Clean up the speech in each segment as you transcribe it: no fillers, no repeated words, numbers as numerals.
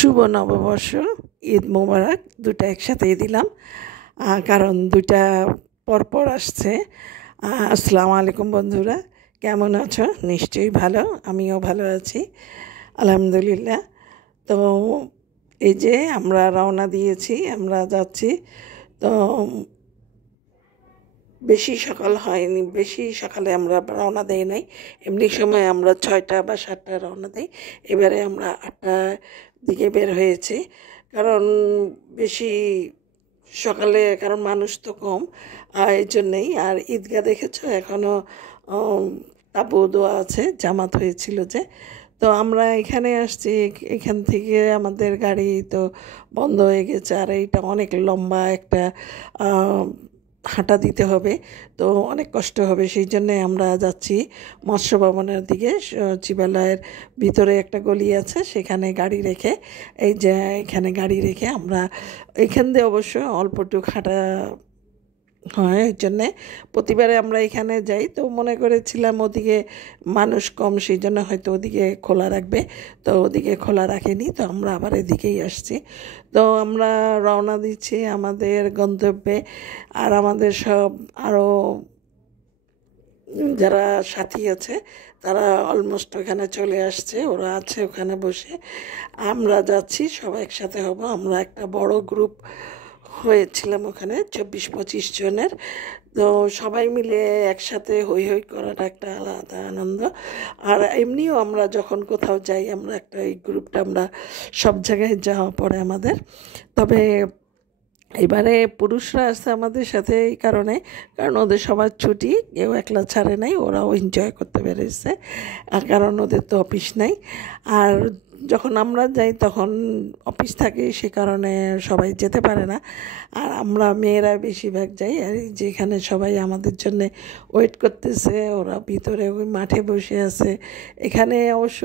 শুভ নববর্ষ, ঈদ মোবারক দুটো একসাথেই দিলাম, কারণ দুইটা পরপর আসছে। আসসালামু আলাইকুম বন্ধুরা, কেমন আছো? নিশ্চয়ই ভালো, আমিও ভালো আছি আলহামদুলিল্লাহ। তো এই যে আমরা রওনা দিয়েছি, আমরা যাচ্ছি। তো বেশি সকাল হয়নি, বেশি সকালে আমরা রওনা দেই নাই। এমনি সময় আমরা 6টা বা 7টায় রওনা দিই। এবারে আমরা 8টার দিকে বের হয়েছি, কারণ বেশি সকালে, কারণ মানুষ তো কম, এই জন্যেই। আর ঈদগাহ দেখেছো এখনও তাবু দেওয়া আছে, জামাত হয়েছিল যে। তো আমরা এখানে আসছি, এখান থেকে আমাদের গাড়ি তো বন্ধ হয়ে গেছে, আর এইটা অনেক লম্বা একটা হাঁটা দিতে হবে, তো অনেক কষ্ট হবে। সেই জন্যে আমরা যাচ্ছি মৎস্য ভবনের দিকে। চিবালয়ের ভিতরে একটা গলি আছে, সেখানে গাড়ি রেখে, এই যে এখানে গাড়ি রেখে আমরা এখান দিয়ে অবশ্য অল্পটুক হাঁটা হয়। এই জন্যে প্রতিবারে আমরা এখানে যাই। তো মনে করেছিলাম ওদিকে মানুষ কম, সেই জন্য হয়তো ওদিকে খোলা রাখবে, তো ওদিকে খোলা রাখেনি, তো আমরা আবার এদিকেই আসছি। তো আমরা রওনা দিচ্ছি আমাদের গন্তব্যে। আর আমাদের সব আরও যারা সাথী আছে তারা অলমোস্ট ওখানে চলে আসছে, ওরা আছে ওখানে বসে। আমরা যাচ্ছি, সব একসাথে হব। আমরা একটা বড় গ্রুপ হয়েছিলাম ওখানে, 24-25 জনের। তো সবাই মিলে একসাথে হই হই করাটা একটা আলাদা আনন্দ। আর এমনিও আমরা যখন কোথাও যাই, আমরা একটা এই গ্রুপটা আমরা সব জায়গায় যাওয়া পড়ে আমাদের। তবে এবারে পুরুষরা আসছে আমাদের সাথে এই কারণে, কারণ ওদের সবার ছুটি, কেউ একলা ছাড়ে নাই, ওরাও এনজয় করতে পেরেছে, কারণ ওদের তো অফিস নাই। আর যখন আমরা যাই তখন অফিস থাকে, সে কারণে সবাই যেতে পারে না। আর আমরা মেয়েরা বেশিরভাগ যাই। আর যেখানে সবাই আমাদের জন্যে ওয়েট করতেছে, ওরা ভিতরে ওই মাঠে বসে আছে। এখানে অবশ্য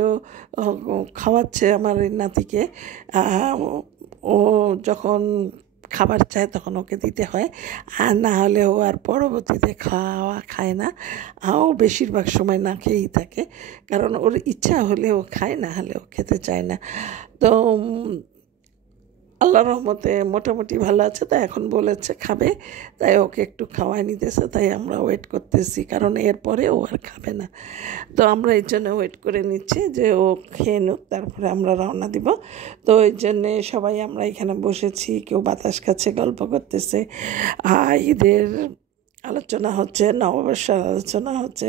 খাওয়াচ্ছে আমার এই নাতিকে। ও যখন খাবার চায় তখন ওকে দিতে হয়, আর না হলে ও আর পরবর্তীতে খায় না। ও বেশিরভাগ সময় না খেয়েই থাকে, কারণ ওর ইচ্ছা হলে ও খায়, না হলে ও খেতে চায় না। তো আল্লাহর রহমতে মোটামুটি ভালো আছে, তাই এখন বলেছে খাবে, তাই ওকে একটু খাওয়াই নিতেছে। তাই আমরা ওয়েট করতেছি, কারণ এরপরে ও আর খাবে না। তো আমরা এই জন্য ওয়েট করে নিচ্ছি যে ও খেয়ে নিক, তারপরে আমরা রওনা দিব। তো এই জন্যে সবাই আমরা এখানে বসেছি, কেউ বাতাস খাচ্ছে, গল্প করতেছে, ঈদের আলোচনা হচ্ছে, নববর্ষের আলোচনা হচ্ছে।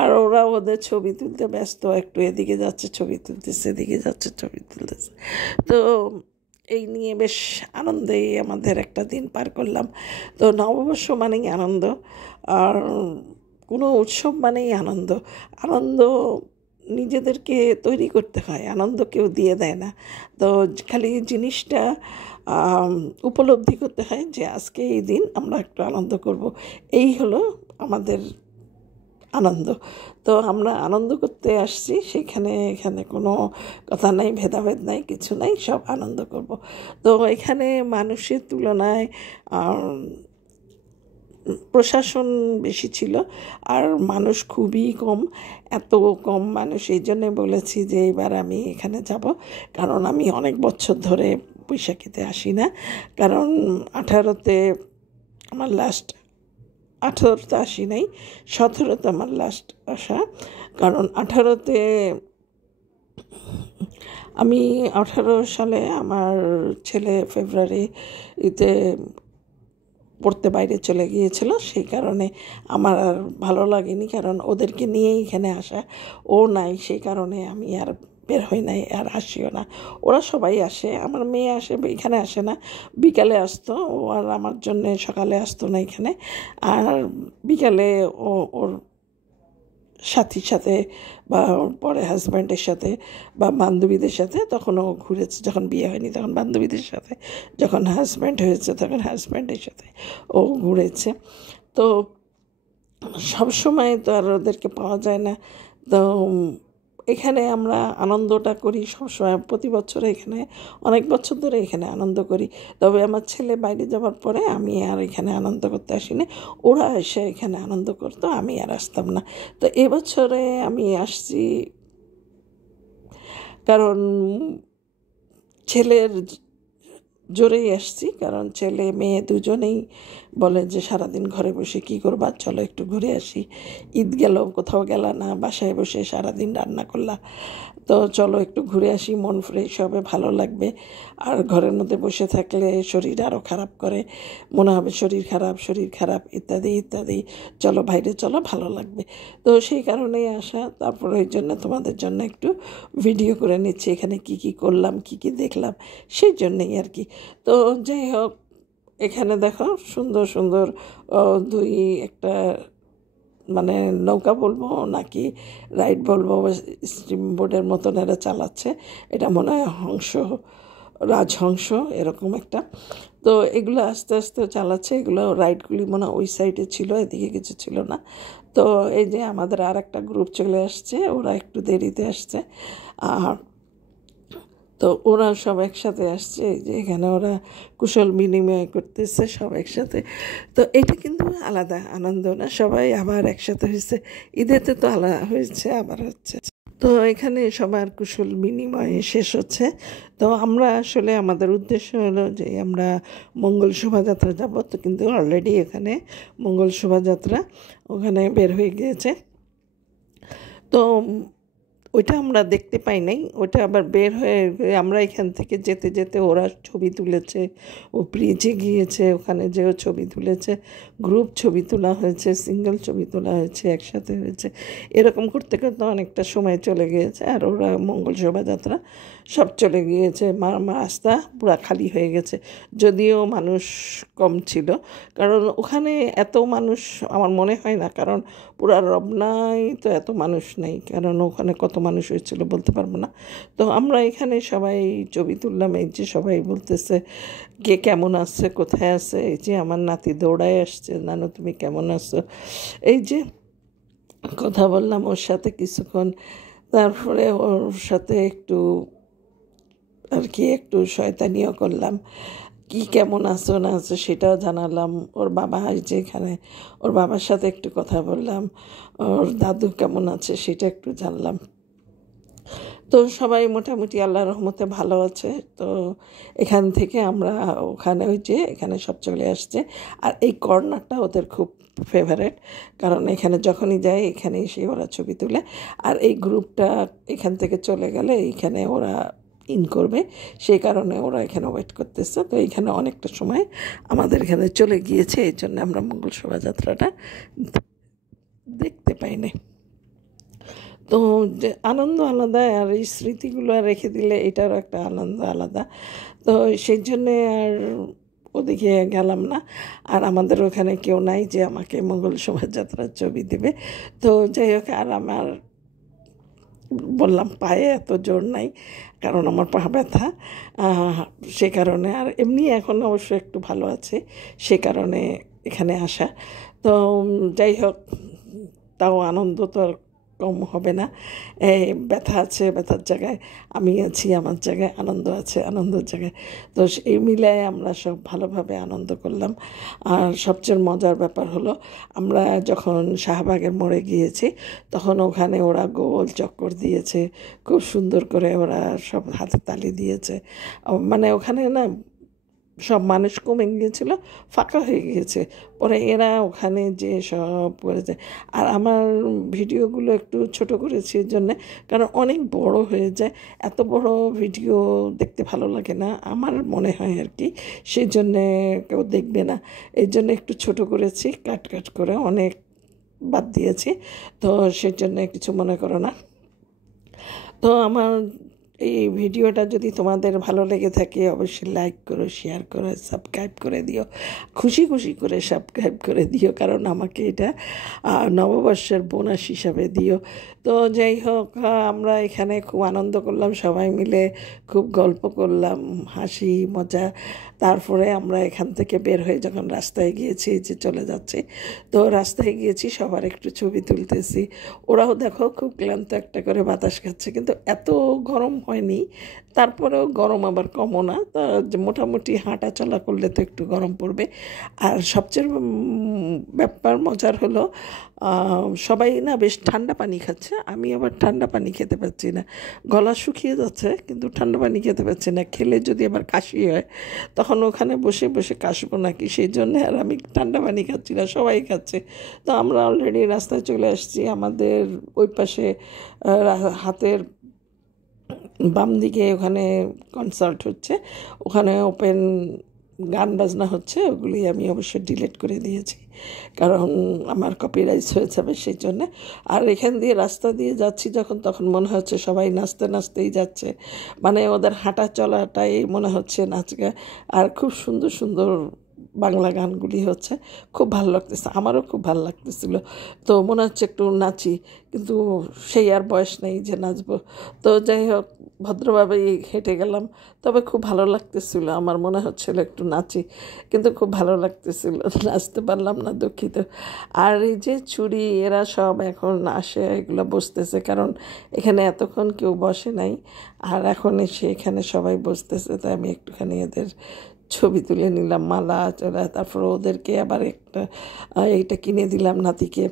আর ওরা ওদের ছবি তুলতে ব্যস্ত, একটু এদিকে যাচ্ছে ছবি তুলতেছে, এদিকে যাচ্ছে ছবি তুলতেছে। তো এই নিয়ে বেশ আনন্দেই আমাদের একটা দিন পার করলাম। তো নববর্ষ মানেই আনন্দ, আর কোনো উৎসব মানেই আনন্দ। আনন্দ নিজেদেরকে তৈরি করতে হয়, আনন্দ কেউ দিয়ে দেয় না। তো খালি জিনিসটা উপলব্ধি করতে হয় যে আজকে এই দিন আমরা একটু আনন্দ করব, এই হলো আমাদের আনন্দ। তো আমরা আনন্দ করতে আসছি, এখানে কোনো কথা নাই, ভেদাভেদ নাই, কিছু নাই, সব আনন্দ করব। তো এখানে মানুষের তুলনায় প্রশাসন বেশি ছিল, আর মানুষ খুবই কম। এত কম মানুষ, এই জন্যে বলেছি যে এবার আমি এখানে যাব, কারণ আমি অনেক বছর ধরে বৈশাখীতে আসি না। কারণ 18তে আমার লাস্ট, 18তে আসি নাই, 17তে আমার লাস্ট আসা। কারণ 18তে আমি 18 সালে আমার ছেলে ফেব্রুয়ারিতে পড়তে বাইরে চলে গিয়েছিল, সেই কারণে আমার আর ভালো লাগেনি, কারণ ওদেরকে নিয়েই এখানে আসা, ও নাই, সেই কারণে আমি আর বের হই নাই, আর আসিও না। ওরা সবাই আসে, আমার মেয়ে আসে, এখানে আসে না, বিকালে আসতো ও, আর আমার জন্যে সকালে আসতো না এখানে। আর বিকালে ওর সাথীর সাথে বা পরে হাজব্যান্ডের সাথে বা বান্ধবীদের সাথে, তখন ও ঘুরেছে, যখন বিয়ে হয়নি তখন বান্ধবীদের সাথে, যখন হাজব্যান্ড হয়েছে তখন হাজব্যান্ডের সাথে ও ঘুরেছে। তো সব সময় তো আর ওদেরকে পাওয়া যায় না। তো এখানে আমরা আনন্দটা করি সবসময়, প্রতি বছর এখানে, অনেক বছর ধরে এখানে আনন্দ করি। তবে আমার ছেলে বাইরে যাওয়ার পরে আমি আর এখানে আনন্দ করতে আসিনি, ওরা এসে এখানে আনন্দ করতো, আমি আর আসতাম না। তো এবছরে আমি আসছি, কারণ ছেলের জোরেই আসছি, কারণ ছেলে মেয়ে দুজনেই বলে যে সারাদিন ঘরে বসে কী করবা, চলো একটু ঘুরে আসি। ঈদ গেল, কোথাও গেলা না, বাসায় বসে সারাদিন রান্না করলা, তো চলো একটু ঘুরে আসি, মন ফ্রেশ হবে, ভালো লাগবে। আর ঘরের মধ্যে বসে থাকলে শরীর আরও খারাপ করে, মনে হবে শরীর খারাপ ইত্যাদি ইত্যাদি। চলো বাইরে চলো, ভালো লাগবে। তো সেই কারণেই আসা। তারপর ওই জন্য তোমাদের জন্য একটু ভিডিও করে নিচ্ছি, এখানে কি কি করলাম, কি কি দেখলাম, সেই জন্যেই আর কি। তো যাই হোক, এখানে দেখো সুন্দর সুন্দর দুই একটা মানে নৌকা বলবো নাকি রাইড বলবো, স্টিম বোর্ডের মতন এরা চালাচ্ছে। এটা মনে হয় রাজহংস এরকম একটা। তো এগুলো আস্তে আস্তে চালাচ্ছে, এগুলো রাইডগুলি মনে হয় ওই সাইডে ছিল, এদিকে কিছু ছিল না। তো এই যে আমাদের আর একটা গ্রুপ চলে আসছে, ওরা একটু দেরিতে আসছে। আর তো ওরা সব একসাথে আসছে, এই যে এখানে ওরা কুশল বিনিময় করতেছে সব একসাথে। তো এটা কিন্তু আলাদা আনন্দ না, সবাই আবার একসাথে হয়েছে। ঈদেতে তো আলাদা হয়েছে, আবার হচ্ছে। তো এখানে সবার কুশল বিনিময় শেষ হচ্ছে। তো আমরা আসলে আমাদের উদ্দেশ্য হলো যে আমরা মঙ্গল শোভাযাত্রা যাব। তো কিন্তু অলরেডি এখানে মঙ্গল শোভাযাত্রা ওখানে বের হয়ে গিয়েছে। তো ওইটা আমরা দেখতে পাই নাই, ওটা আবার বের হয়ে আমরা এখান থেকে যেতে যেতে ওরা ছবি তুলেছে, ও ব্রিজে গিয়েছে, ওখানে যেও ছবি তুলেছে, গ্রুপ ছবি তোলা হয়েছে, সিঙ্গেল ছবি তোলা হয়েছে, একসাথে হয়েছে। এরকম করতে করতে অনেকটা সময় চলে গিয়েছে। আর ওরা মঙ্গল শোভাযাত্রা সব চলে গিয়েছে, রাস্তা পুরা খালি হয়ে গেছে, যদিও মানুষ কম ছিল। কারণ ওখানে এত মানুষ আমার মনে হয় না, কারণ পুরা রবনায় তো এত মানুষ নেই, কারণ ওখানে কত মানুষ হয়েছিল বলতে পারবো না। তো আমরা এখানে সবাই ছবি তুললাম। এই যে সবাই বলতেছে কে কেমন আছে, কোথায় আছে। এই যে আমার নাতি দৌড়ায় আসছে, নানু তুমি কেমন আছো, এই যে কথা বললাম ওর সাথে কিছুক্ষণ। তারপরে ওর সাথে একটু আর কি একটু শয়তানিও করলাম, কি কেমন আছো না আছো সেটাও জানালাম। ওর বাবা যে এখানে, ওর বাবার সাথে একটু কথা বললাম, ওর দাদু কেমন আছে সেটা একটু জানলাম। তো সবাই মোটামুটি আল্লাহর রহমতে ভালো আছে। তো এখান থেকে আমরা ওখানে ওই যে এখানে সব চলে আসছে। আর এই কর্নারটা ওদের খুব ফেভারেট, কারণ এখানে যখনই যায় এখানে এসে ওরা ছবি তুলে। আর এই গ্রুপটা এখান থেকে চলে গেলে এইখানে ওরা ইন করবে, সেই কারণে ওরা এখানে ওয়েট করতেছে। তো এইখানে অনেকটা সময় আমাদের এখানে চলে গিয়েছে, এই জন্য আমরা মঙ্গল শোভাযাত্রাটা দেখতে পাইনি। তো যে আনন্দ আলাদা, আর এই স্মৃতিগুলো রেখে দিলে এটারও একটা আনন্দ আলাদা। তো সেই জন্যে আর ওদিকে গেলাম না। আর আমাদের ওখানে কেউ নাই যে আমাকে মঙ্গল শোভাযাত্রার ছবি দেবে। তো যাই হোক, আর আমার বললাম পায়ে এত জোর নাই, কারণ আমার পা ব্যথা, সে কারণে। আর এমনি এখন অবশ্য একটু ভালো আছে, সে কারণে এখানে আসা। তো যাই হোক, তাও আনন্দ তো আর কম হবে না। ব্যথা আছে ব্যথার জায়গায়, আমি আছি আমার জায়গায়, আনন্দ আছে আনন্দের জায়গায়। তো এই মিলায় আমরা সব ভালোভাবে আনন্দ করলাম। আর সবচেয়ে মজার ব্যাপার হলো, আমরা যখন শাহবাগের মোড়ে গিয়েছি তখন ওখানে ওরা গোল চক্কর দিয়েছে, খুব সুন্দর করে ওরা সব হাতে তালি দিয়েছে। মানে ওখানে না সব মানুষ কমে গিয়েছিল, ফাঁকা হয়ে গিয়েছে। পরে এরা ওখানে যে সব করেছে। আর আমার ভিডিওগুলো একটু ছোট করেছি এর জন্যে, কারণ অনেক বড় হয়ে যায়, এত বড় ভিডিও দেখতে ভালো লাগে না আমার মনে হয় আর কি, সেই জন্যে কেউ দেখবে না, এই জন্য একটু ছোট করেছি, কাট কাট করে অনেক বাদ দিয়েছি। তো সেই জন্যে কিছু মনে করো না। তো আমার এই ভিডিওটা যদি তোমাদের ভালো লেগে থাকে অবশ্যই লাইক করো, শেয়ার করো, সাবস্ক্রাইব করে দিও, খুশি খুশি করে সাবস্ক্রাইব করে দিও, কারণ আমাকে এটা নববর্ষের বোনাস হিসাবে দিও। তো যাই হোক, আমরা এখানে খুব আনন্দ করলাম সবাই মিলে, খুব গল্প করলাম, হাসি মজা। তারপরে আমরা এখান থেকে বের হয়ে যখন রাস্তায় গিয়েছি, যে চলে যাচ্ছি, তো রাস্তায় গিয়েছি সবার একটু ছবি তুলতেছি। ওরাও দেখো খুব ক্লান্ত, একটা করে বাতাস খাচ্ছে, কিন্তু এত গরম হয়নি, তারপরেও গরম আবার কমও না, তা মোটামুটি হাঁটা চলা করলে তো একটু গরম পড়বে। আর সবচেয়ে ব্যাপার মজার হলো সবাই না বেশ ঠান্ডা পানি খাচ্ছে, আমি আবার ঠান্ডা পানি খেতে পারছি না, গলা শুকিয়ে যাচ্ছে কিন্তু ঠান্ডা পানি খেতে পারছি না, খেলে যদি আবার কাশি হয় তখন ওখানে বসে বসে কাশবো নাকি, সেই জন্য আর আমি ঠান্ডা পানি খাচ্ছি না, সবাই খাচ্ছে। তো আমরা অলরেডি রাস্তায় চলে আসছি, আমাদের ওই পাশে হাতের বাম দিকে ওখানে কনসার্ট হচ্ছে, ওখানে ওপেন গান বাজনা হচ্ছে, ওগুলি আমি অবশ্যই ডিলিট করে দিয়েছি কারণ আমার কপিরাইট হয়ে যাবে সেই জন্যে। আর এখান দিয়ে রাস্তা দিয়ে যাচ্ছি যখন, তখন মনে হচ্ছে সবাই নাচতে নাচতেই যাচ্ছে, মানে ওদের হাঁটা চলাটাই মনে হচ্ছে নাচ গা। আর খুব সুন্দর সুন্দর বাংলা গানগুলি হচ্ছে, খুব ভালো লাগতেছে, আমারও খুব ভালো লাগতেছিল। তো মনে হচ্ছে একটু নাচি, কিন্তু সেই আর বয়স নেই যে নাচবো। তো যাই হোক, ভদ্রভাবেই হেঁটে গেলাম, তবে খুব ভালো লাগতেছিল, আমার মনে হচ্ছিল একটু নাচি, কিন্তু খুব ভালো লাগতেছিল, নাচতে পারলাম না, দুঃখিত। আর এই যে চুড়ি এরা সব এখন আসে, এগুলো বসতেছে, কারণ এখানে এতক্ষণ কেউ বসে নাই, আর এখন এসে এখানে সবাই বসতেছে, তাই আমি একটুখানি এদের ছবি তুলে নিলাম, মালা চলা, তারপর ওদেরকে আবার একটা এইটা কিনে দিলাম নাতিকে,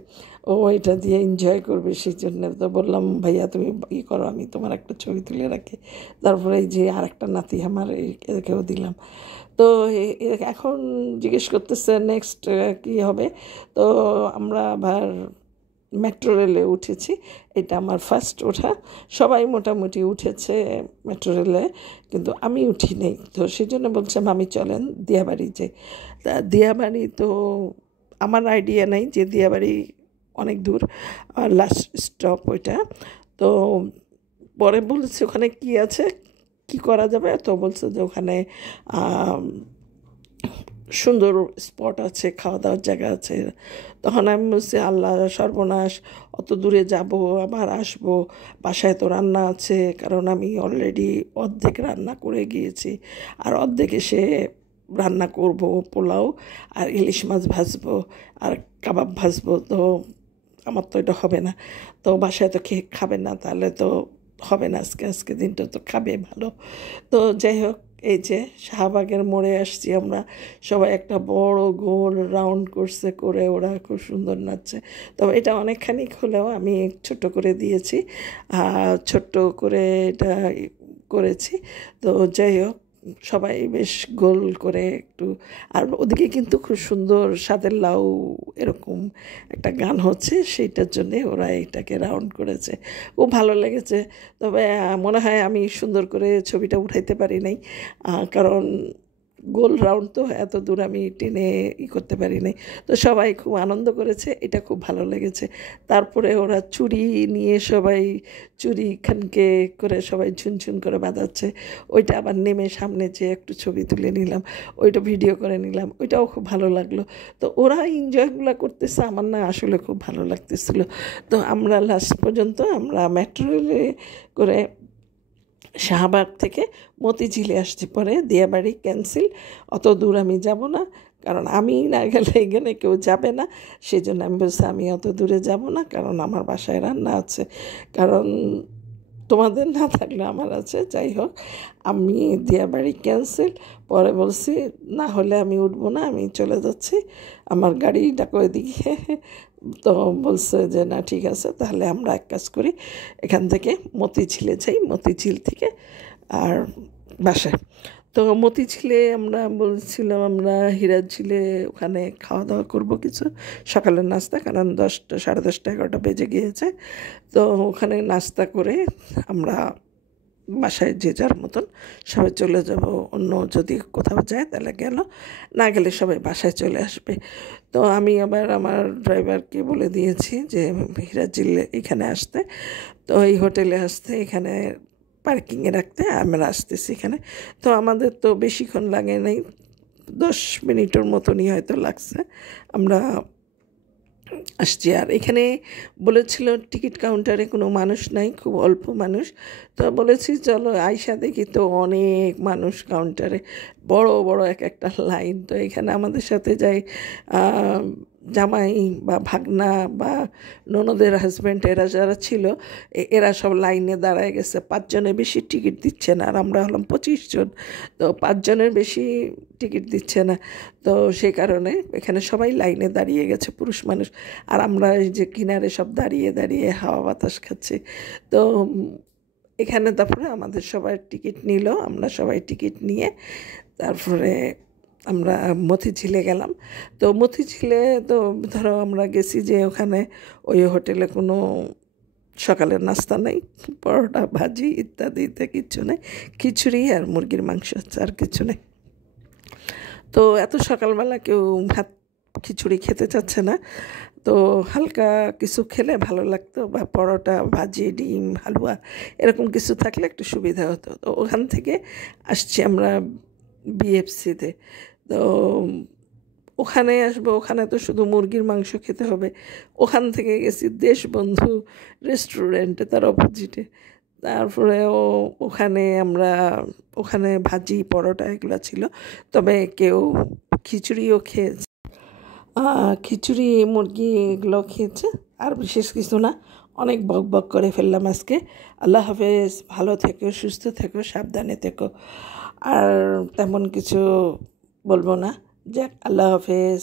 ও এটা দিয়ে এনজয় করবে, সেই জন্য তো বললাম ভাইয়া তুমি করো, আমি তোমার একটা ছবি তুলে রাখি। তারপরে এই যে আর একটা নাতি আমার, এদেরকেও দিলাম। তো এখন জিজ্ঞেস করতেছে নেক্সট কী হবে। তো আমরা আবার মেট্রো রেলে উঠেছি, এটা আমার ফার্স্ট ওঠা, সবাই মোটামুটি উঠেছে মেট্রো রেলে, কিন্তু আমি উঠি নেই। তো সেই জন্য বলছিলাম আমি চলেন দিয়াবাড়ি যাই। তা দিয়াবাড়ি তো আমার আইডিয়া নেই যে দিয়াবাড়ি অনেক দূর, লাস্ট স্টপ ওইটা। তো পরে বলছে ওখানে কি আছে, কি করা যাবে, তো বলছে যে ওখানে সুন্দর স্পট আছে, খাওয়া দাওয়ার জায়গা আছে। তখন আমি বলছি আল্লাহ সর্বনাশ, অত দূরে যাব আবার আসব, বাসায় তো রান্না আছে, কারণ আমি অলরেডি অর্ধেক রান্না করে গিয়েছি, আর অর্ধেক এসে রান্না করব পোলাও আর ইলিশ মাছ ভাজবো আর কাবাব ভাজবো, তো আমার তো এটা হবে না। তো বাসায় তো খেয়ে খাবে না, তাহলে তো হবে না, আজকে আজকে দিনটা তো খাবে ভালো। তো যাই হোক, এই যে শাহবাগের মোড়ে আসছি আমরা, সবাই একটা বড় গোল রাউন্ড করছে, করে ওরা খুব সুন্দর নাচছে। তবে এটা অনেকখানি হলেও আমি ছোট করে দিয়েছি, ছোট্ট করে এটা করেছি। তো যাই হোক, সবাই বেশ গোল করে একটু, আর ওদিকে কিন্তু খুব সুন্দর স্বাদের লাউ এরকম একটা গান হচ্ছে, সেইটার জন্যে ওরা এইটাকে রাউন্ড করেছে, খুব ভালো লেগেছে। তবে মনে হয় আমি সুন্দর করে ছবিটা উঠাইতে পারি নাই, কারণ গোল রাউন্ড তো এত দূর আমি টেনে করতে পারি নাই। তো সবাই খুব আনন্দ করেছে, এটা খুব ভালো লেগেছে। তারপরে ওরা চুড়ি নিয়ে সবাই চুড়ি খানকে করে সবাই ঝুনঝুন করে বাজাচ্ছে, ওইটা আবার নেমে সামনে যেয়ে একটু ছবি তুলে নিলাম, ওইটা ভিডিও করে নিলাম, ওইটাও খুব ভালো লাগলো। তো ওরা এনজয়গুলো করতেছে, আমার না আসলে খুব ভালো লাগতেছিল। তো আমরা লাস্ট পর্যন্ত আমরা মেট্রো রেলে করে শাহবাগ থেকে মতিঝিলে আসছি, পরে দিয়াবাড়ি ক্যান্সেল, অত দূর আমি যাব না, কারণ আমি না গেলে এখানে কেউ যাবে না, সেই জন্য আমি বলছি আমি অত দূরে যাব না, কারণ আমার বাসায় রান্না আছে, কারণ তোমাদের না থাকলে আমার আছে। যাই হোক, আমি দিয়াবাড়ি ক্যান্সেল, পরে বলছি না হলে আমি উঠবো না, আমি চলে যাচ্ছি, আমার গাড়ি ডাকো এদিকে। তো বলছে যে না ঠিক আছে, তাহলে আমরা এক কাজ করি, এখান থেকে মতিঝিলে যাই, মতিঝিল থেকে আর বাসায়। তো মতিঝিলে আমরা বলছিলাম আমরা হিরাঝিলে ওখানে খাওয়া দাওয়া করবো কিছু সকালের নাস্তা, কারণ 10টা 10:30 11টা বেজে গিয়েছে। তো ওখানে নাস্তা করে আমরা বাসায় যে যার মতন সবাই চলে যাব, অন্য যদি কোথাও যায় তাহলে গেল, না গেলে সবাই বাসায় চলে আসবে। তো আমি আবার আমার ড্রাইভারকে বলে দিয়েছি যে হিরাঝিলে এখানে আসতে, তো এই হোটেলে আসতে, এখানে পার্কিংয়ে রাখতে, আমরা আসতেছি এখানে। তো আমাদের তো বেশিক্ষণ লাগে নাই, 10 মিনিটের মতনই হয়তো লাগছে, আমরা আসছি। আর এখানে বলেছিল টিকিট কাউন্টারে কোনো মানুষ নাই, খুব অল্প মানুষ। তো বলেছি চলো আইসা দেখি, তো অনেক মানুষ কাউন্টারে, বড় বড় এক একটা লাইন। তো এখানে আমাদের সাথে যাই জামাই বা ভাগনা বা ননদের হাজব্যান্ড এরা যারা ছিল এরা সব লাইনে দাঁড়ায় গেছে, 5 জনের বেশি টিকিট দিচ্ছে না, আর আমরা হলাম 25 জন। তো 5 জনের বেশি টিকিট দিচ্ছে না, তো সেই কারণে এখানে সবাই লাইনে দাঁড়িয়ে গেছে পুরুষ মানুষ, আর আমরা এই যে কিনারে সব দাঁড়িয়ে দাঁড়িয়ে হাওয়া বাতাস খাচ্ছি। তো এখানে তারপরে আমাদের সবার টিকিট নিল, আমরা সবাই টিকিট নিয়ে তারপরে আমরা মতিঝিলে গেলাম। তো মতিঝিলে তো ধরো আমরা গেছি যে ওখানে ওই হোটেলে কোনো সকালের নাস্তা নেই, পরোটা ভাজি ইত্যাদিতে কিচ্ছু নেই, খিচুড়ি আর মুরগির মাংস হচ্ছে, আর কিছু নেই। তো এত সকালবেলা কেউ ভাত খিচুড়ি খেতে চাচ্ছে না, তো হালকা কিছু খেলে ভালো লাগতো, বা পরোটা ভাজি ডিম হালুয়া এরকম কিছু থাকলে একটু সুবিধা হতো। তো ওখান থেকে আসছি আমরা বিএফসিতে। তো ওখানে আসবো, ওখানে তো শুধু মুরগির মাংস খেতে হবে। ওখান থেকে গেছি দেশবন্ধু রেস্টুরেন্টে, তার অপোজিটে। তারপরে ওখানে আমরা ওখানে ভাজি পরোটা এগুলো ছিল, তবে কেউ খিচুড়িও খেয়েছে, খিচুড়ি মুরগি এগুলো খেয়েছে। আর বিশেষ কিছু না, অনেক বক বক করে ফেললাম আজকে। আল্লাহ হাফেজ, ভালো থেকো, সুস্থ থেকো, সাবধানে থেকো। আর তেমন কিছু বলবো না, যাক, আল্লাহ হাফেজ।